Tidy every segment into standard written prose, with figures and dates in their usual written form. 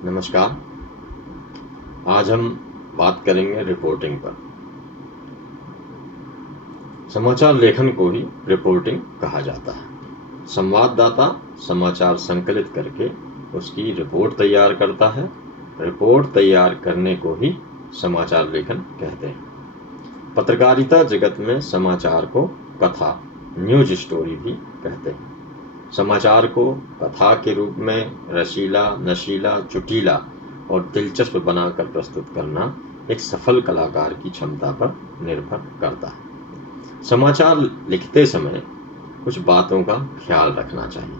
नमस्कार। आज हम बात करेंगे रिपोर्टिंग पर। समाचार लेखन को ही रिपोर्टिंग कहा जाता है। संवाददाता समाचार संकलित करके उसकी रिपोर्ट तैयार करता है। रिपोर्ट तैयार करने को ही समाचार लेखन कहते हैं। पत्रकारिता जगत में समाचार को कथा, न्यूज स्टोरी भी कहते हैं। समाचार को कथा के रूप में रसीला, नशीला, चुटीला और दिलचस्प बनाकर प्रस्तुत करना एक सफल कलाकार की क्षमता पर निर्भर करता है। समाचार लिखते समय कुछ बातों का ख्याल रखना चाहिए,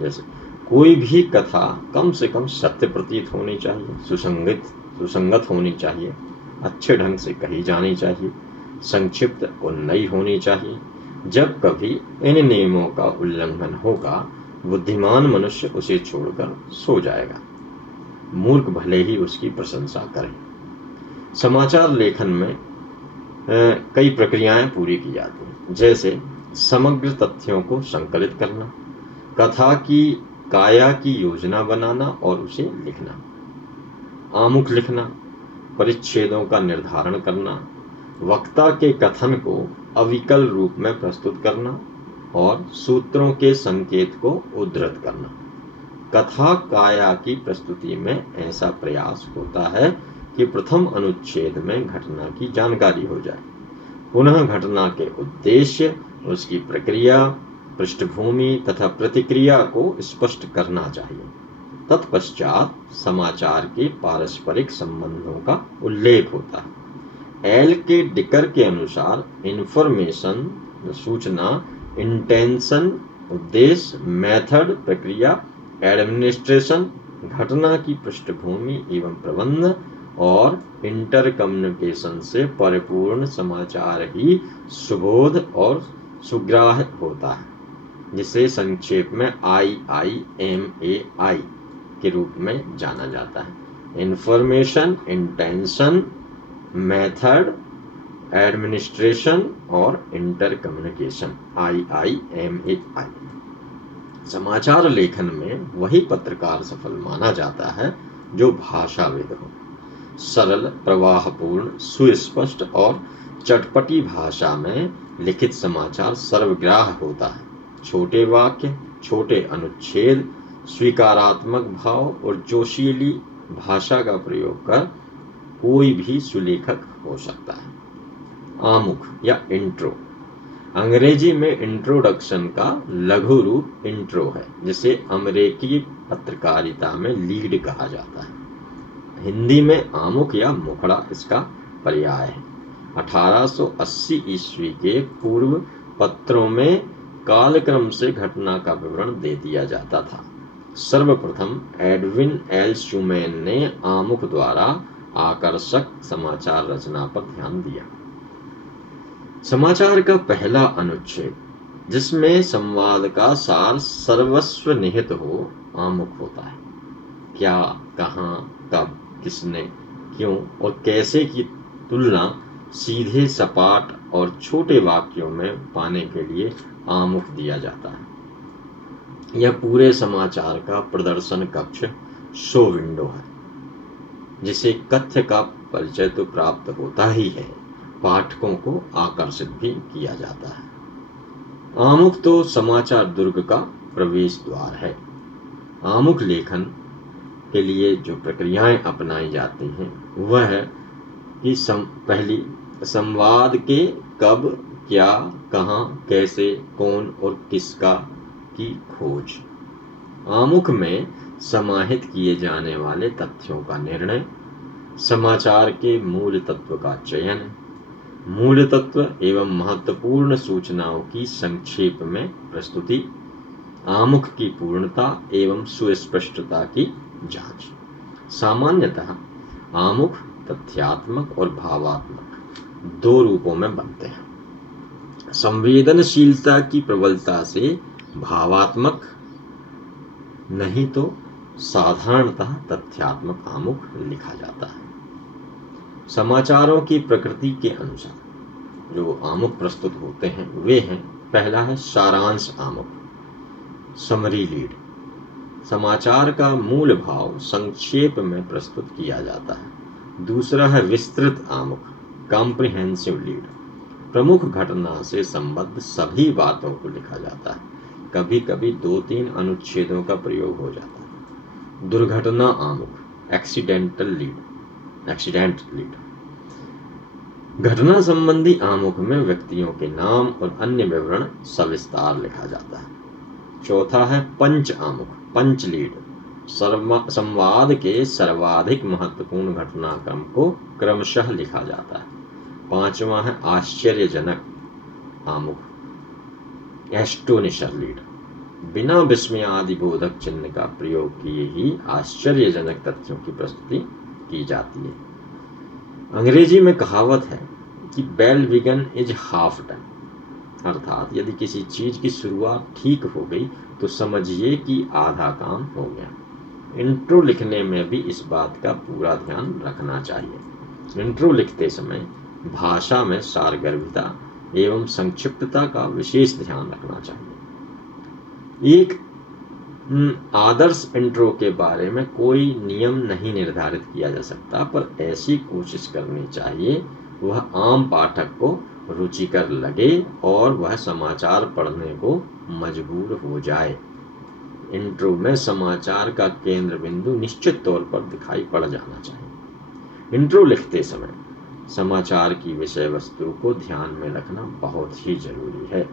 जैसे कोई भी कथा कम से कम सत्य प्रतीत होनी चाहिए, सुसंगत होनी चाहिए, अच्छे ढंग से कही जानी चाहिए, संक्षिप्त और नई होनी चाहिए। जब कभी इन नियमों का उल्लंघन होगा, बुद्धिमान मनुष्य उसे छोड़कर सो जाएगा, मूर्ख भले ही उसकी प्रशंसा करे। समाचार लेखन में कई प्रक्रियाएं पूरी की जाती हैं, जैसे समग्र तथ्यों को संकलित करना, कथा की काया की योजना बनाना और उसे लिखना, आमुख लिखना, परिच्छेदों का निर्धारण करना, वक्ता के कथन को अविकल रूप में प्रस्तुत करना और सूत्रों के संकेत को उद्धृत करना। कथा काया की प्रस्तुति में ऐसा प्रयास होता है कि प्रथम अनुच्छेद में घटना की जानकारी हो जाए, पुनः घटना के उद्देश्य, उसकी प्रक्रिया, पृष्ठभूमि तथा प्रतिक्रिया को स्पष्ट करना चाहिए। तत्पश्चात समाचार के पारस्परिक संबंधों का उल्लेख होता है। एल के डिकर के अनुसार इंफॉर्मेशन, सूचना, इंटेंशन, उद्देश्य, मेथड, प्रक्रिया, एडमिनिस्ट्रेशन, घटना की पृष्ठभूमि एवं प्रबंध और इंटर कम्युनिकेशन से परिपूर्ण समाचार ही सुबोध और सुग्राह्य होता है, जिसे संक्षेप में IIMAI के रूप में जाना जाता है। इंफॉर्मेशन, इंटेंशन, मेथड, एडमिनिस्ट्रेशन और इंटर कम्युनिकेशन, IIMAI। समाचार लेखन में वही पत्रकार सफल माना जाता है जो भाषाविद हो। सरल, प्रवाहपूर्ण, सुस्पष्ट और चटपटी भाषा में लिखित समाचार सर्वग्राह्य होता है। छोटे वाक्य, छोटे अनुच्छेद, स्वीकारात्मक भाव और जोशीली भाषा का प्रयोग कर कोई भी सुलेखक हो सकता है। आमुख या इंट्रो, अंग्रेजी में इंट्रोडक्शन का लघु रूप इंट्रो है, जिसे अमेरिकी पत्रकारिता में लीड कहा जाता है। हिंदी में आमुख या मुखड़ा इसका पर्याय है। 1880 ईस्वी के पूर्व पत्रों में कालक्रम से घटना का विवरण दे दिया जाता था। सर्वप्रथम एडविन एल शूमैन ने आमुख द्वारा आकर्षक समाचार रचना पर ध्यान दिया। समाचार का पहला अनुच्छेद, जिसमें संवाद का सार सर्वस्व निहित हो, आमुख होता है। क्या, कहाँ, कब, किसने, क्यों और कैसे की तुलना सीधे, सपाट और छोटे वाक्यों में पाने के लिए आमुख दिया जाता है। यह पूरे समाचार का प्रदर्शन कक्ष, शो विंडो है, जिसे कथ्य का परिचय तो प्राप्त होता ही है, पाठकों को आकर्षित भी किया जाता है। आमुख तो समाचार दुर्ग का प्रवेश द्वार है। आमुख लेखन के लिए जो प्रक्रियाएं अपनाई जाती हैं वह है कि पहली, संवाद के कब, क्या, कहाँ, कैसे, कौन और किसका की खोज। आमुख में समाहित किए जाने वाले तथ्यों का निर्णय, समाचार के मूल तत्व का चयन, मूल तत्व एवं महत्वपूर्ण सूचनाओं की संक्षेप में प्रस्तुति, आमुख की पूर्णता एवं सुस्पष्टता की जांच। सामान्यतः आमुख तथ्यात्मक और भावात्मक दो रूपों में बनते हैं। संवेदनशीलता की प्रबलता से भावात्मक, नहीं तो साधारणतः तथ्यात्मक आमुख लिखा जाता है। समाचारों की प्रकृति के अनुसार जो आमुख प्रस्तुत होते हैं वे हैं, पहला है सारांश आमुख, समरी लीड। समाचार का मूल भाव संक्षेप में प्रस्तुत किया जाता है। दूसरा है विस्तृत आमुख, कॉम्प्रिहेंसिव लीड। प्रमुख घटना से संबद्ध सभी बातों को लिखा जाता है। कभी कभी 2-3 अनुच्छेदों का प्रयोग हो जाता है। दुर्घटना आमुख, एक्सीडेंट लीड। घटना संबंधी आमुख में व्यक्तियों के नाम और अन्य विवरण सविस्तार लिखा जाता है। चौथा है पंच आमुख, पंच लीड। संवाद के सर्वाधिक महत्वपूर्ण घटनाक्रम को क्रमशः लिखा जाता है। पांचवा है आश्चर्यजनक आमुख, एस्टोनिशर लीड। बिना विस्मयादि बोधक चिन्ह का प्रयोग किए ही आश्चर्यजनक तथ्यों की प्रस्तुति की जाती है। अंग्रेजी में कहावत है कि well begun is half done, अर्थात यदि किसी चीज की शुरुआत ठीक हो गई तो समझिए कि आधा काम हो गया। इंट्रो लिखने में भी इस बात का पूरा ध्यान रखना चाहिए। इंट्रो लिखते समय भाषा में सारगर्भिता एवं संक्षिप्तता का विशेष ध्यान रखना चाहिए। एक आदर्श इंट्रो के बारे में कोई नियम नहीं निर्धारित किया जा सकता, पर ऐसी कोशिश करनी चाहिए वह आम पाठक को रुचिकर लगे और वह समाचार पढ़ने को मजबूर हो जाए। इंट्रो में समाचार का केंद्र बिंदु निश्चित तौर पर दिखाई पड़ जाना चाहिए। इंट्रो लिखते समय समाचार की विषय वस्तु को ध्यान में रखना बहुत ही जरूरी है।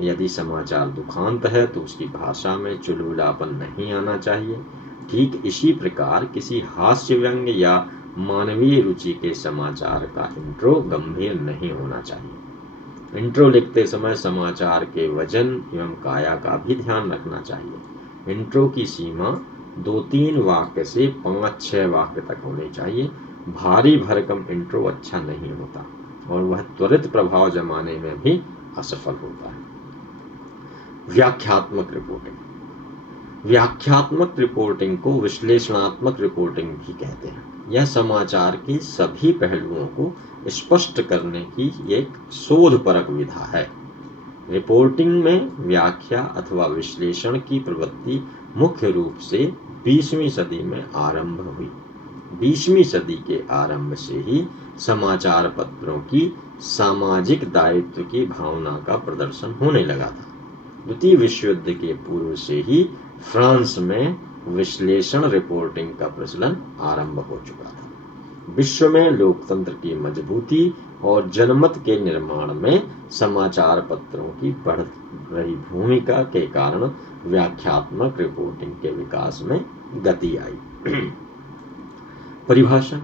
यदि समाचार दुखांत है तो उसकी भाषा में चुलबुलापन नहीं आना चाहिए। ठीक इसी प्रकार किसी हास्य व्यंग्य या मानवीय रुचि के समाचार का इंट्रो गंभीर नहीं होना चाहिए। इंट्रो लिखते समय समाचार के वजन एवं काया का भी ध्यान रखना चाहिए। इंट्रो की सीमा 2-3 वाक्य से 5-6 वाक्य तक होनी चाहिए। भारी भरकम इंट्रो अच्छा नहीं होता और वह त्वरित प्रभाव जमाने में भी असफल होता है। व्याख्यात्मक रिपोर्टिंग। व्याख्यात्मक रिपोर्टिंग को विश्लेषणात्मक रिपोर्टिंग भी कहते हैं। यह समाचार के सभी पहलुओं को स्पष्ट करने की एक शोधपरक विधा है। रिपोर्टिंग में व्याख्या अथवा विश्लेषण की प्रवृत्ति मुख्य रूप से 20वीं सदी में आरंभ हुई। 20वीं सदी के आरंभ से ही समाचार पत्रों की सामाजिक दायित्व की भावना का प्रदर्शन होने लगा था। द्वितीय विश्व युद्ध के पूर्व से ही फ्रांस में विश्लेषण रिपोर्टिंग का प्रचलन आरंभ हो चुका था। विश्व में लोकतंत्र की मजबूती और जनमत के निर्माण में समाचार पत्रों की बढ़ रही भूमिका के कारण व्याख्यात्मक रिपोर्टिंग के विकास में गति आई। परिभाषा।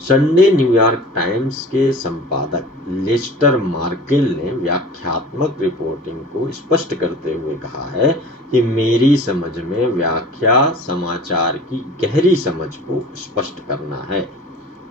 संडे न्यूयॉर्क टाइम्स के संपादक लेस्टर मार्केल ने व्याख्यात्मक रिपोर्टिंग को स्पष्ट करते हुए कहा है कि मेरी समझ में व्याख्या समाचार की गहरी समझ को स्पष्ट करना है।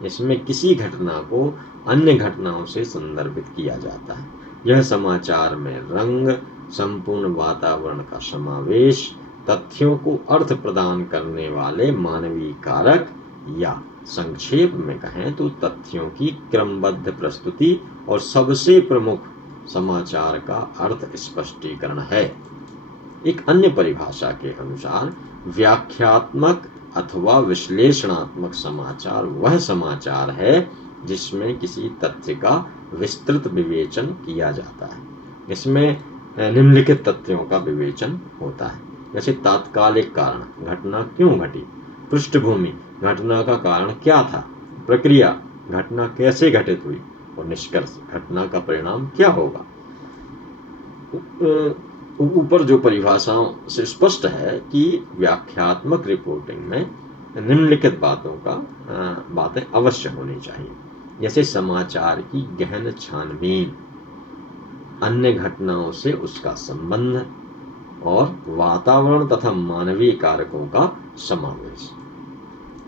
इसमें किसी घटना को अन्य घटनाओं से संदर्भित किया जाता है। यह समाचार में रंग, संपूर्ण वातावरण का समावेश, तथ्यों को अर्थ प्रदान करने वाले मानवीय कारक या संक्षेप में कहें तो तथ्यों की क्रमबद्ध प्रस्तुति और सबसे प्रमुख समाचार का अर्थ स्पष्टीकरण है। एक अन्य परिभाषा के अनुसार व्याख्यात्मक अथवा विश्लेषणात्मक समाचार वह समाचार है जिसमें किसी तथ्य का विस्तृत विवेचन किया जाता है। इसमें निम्नलिखित तथ्यों का विवेचन होता है, जैसे तात्कालिक कारण, घटना क्यों घटी; पृष्ठभूमि, घटना का कारण क्या था; प्रक्रिया, घटना कैसे घटित हुई; और निष्कर्ष, घटना का परिणाम क्या होगा। ऊपर जो परिभाषाओं से स्पष्ट है कि व्याख्यात्मक रिपोर्टिंग में निम्नलिखित बातें अवश्य होनी चाहिए, जैसे समाचार की गहन छानबीन, अन्य घटनाओं से उसका संबंध और वातावरण तथा मानवीय कारकों का समावेश।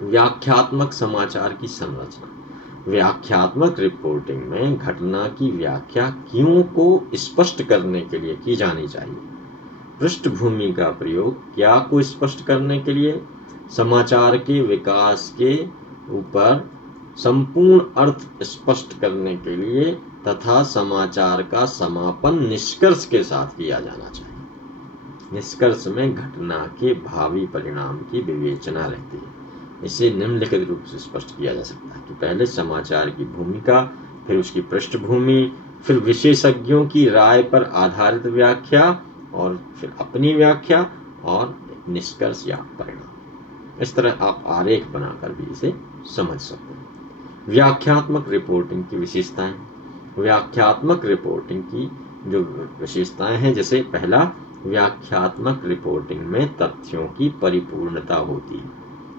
व्याख्यात्मक समाचार की संरचना। व्याख्यात्मक रिपोर्टिंग में घटना की व्याख्या क्यों को स्पष्ट करने के लिए की जानी चाहिए। पृष्ठभूमि का प्रयोग क्या को स्पष्ट करने के लिए, समाचार के विकास के ऊपर संपूर्ण अर्थ स्पष्ट करने के लिए तथा समाचार का समापन निष्कर्ष के साथ किया जाना चाहिए। निष्कर्ष में घटना के भावी परिणाम की विवेचना रहती है। इसे निम्नलिखित रूप से स्पष्ट किया जा सकता है कि पहले समाचार की भूमिका, फिर उसकी पृष्ठभूमि, फिर विशेषज्ञों की राय पर आधारित व्याख्या, और फिर अपनी व्याख्या, और निष्कर्ष या परिणाम। इस तरह आप आरेख बनाकर भी इसे समझ सकते हैं। व्याख्यात्मक रिपोर्टिंग की विशेषताएं। व्याख्यात्मक रिपोर्टिंग की जो विशेषताएं हैं, जैसे पहला, व्याख्यात्मक रिपोर्टिंग में तथ्यों की परिपूर्णता होती है।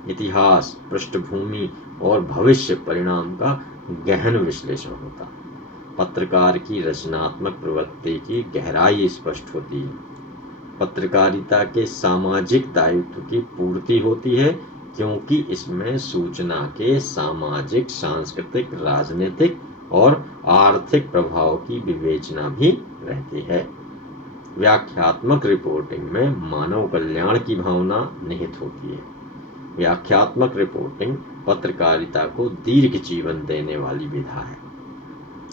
इतिहास, पृष्ठभूमि और भविष्य परिणाम का गहन विश्लेषण होता है। पत्रकार की रचनात्मक प्रवृत्ति की गहराई स्पष्ट होती है। पत्रकारिता के सामाजिक दायित्व की पूर्ति होती है, क्योंकि इसमें सूचना के सामाजिक, सांस्कृतिक, राजनीतिक और आर्थिक प्रभाव की विवेचना भी रहती है। व्याख्यात्मक रिपोर्टिंग में मानव कल्याण की भावना निहित होती है। व्याख्यात्मक रिपोर्टिंग पत्रकारिता को दीर्घ जीवन देने वाली विधा है।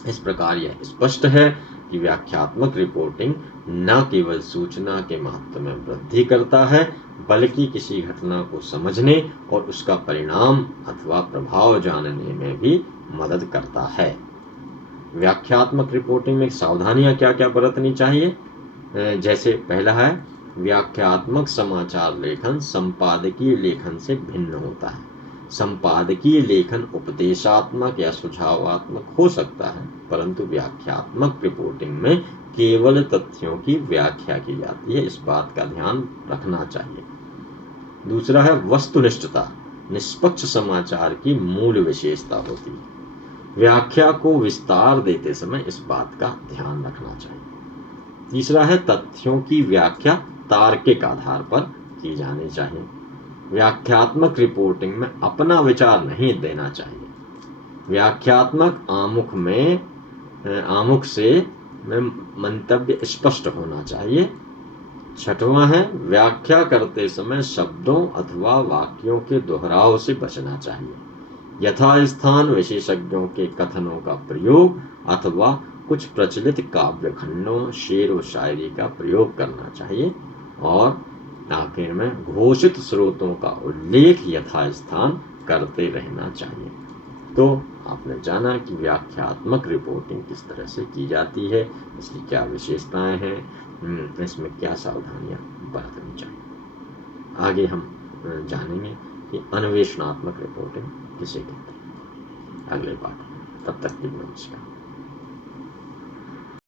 इस प्रकार यह स्पष्ट है कि व्याख्यात्मक रिपोर्टिंग न केवल सूचना के महत्व में वृद्धि करता है, बल्कि किसी घटना को समझने और उसका परिणाम अथवा प्रभाव जानने में भी मदद करता है। व्याख्यात्मक रिपोर्टिंग में सावधानियां क्या क्या बरतनी चाहिए? जैसे पहला है, व्याख्यात्मक समाचार लेखन संपादकीय लेखन से भिन्न होता है। संपादकीय लेखन उपदेशात्मक या सुझावात्मक हो सकता है, परंतु व्याख्यात्मक रिपोर्टिंग में केवल तथ्यों की व्याख्या की जाती है। इस बात का ध्यान रखना चाहिए। दूसरा है वस्तुनिष्ठता। निष्पक्ष समाचार की मूल विशेषता होती है। व्याख्या को विस्तार देते समय इस बात का ध्यान रखना चाहिए। तीसरा है तथ्यों की व्याख्या तार्किक आधार पर की जानी चाहिए। व्याख्यात्मक रिपोर्टिंग में अपना विचार नहीं देना चाहिए। व्याख्यात्मक आमुख से मंतव्य स्पष्ट होना चाहिए। छठवां है, व्याख्या करते समय शब्दों अथवा वाक्यों के दोहराव से बचना चाहिए। यथास्थान विशेषज्ञों के कथनों का प्रयोग अथवा कुछ प्रचलित काव्य खंडों, शेर व शायरी का प्रयोग करना चाहिए। और आखिर में घोषित स्रोतों का उल्लेख यथास्थान करते रहना चाहिए। तो आपने जाना कि व्याख्यात्मक रिपोर्टिंग किस तरह से की जाती है, इसकी क्या विशेषताएं हैं, इसमें क्या सावधानियां बरतनी चाहिए। आगे हम जानेंगे कि अन्वेषणात्मक रिपोर्टिंग किसे कहते हैं अगले पाठ में। तब तक के लिए नमस्कार।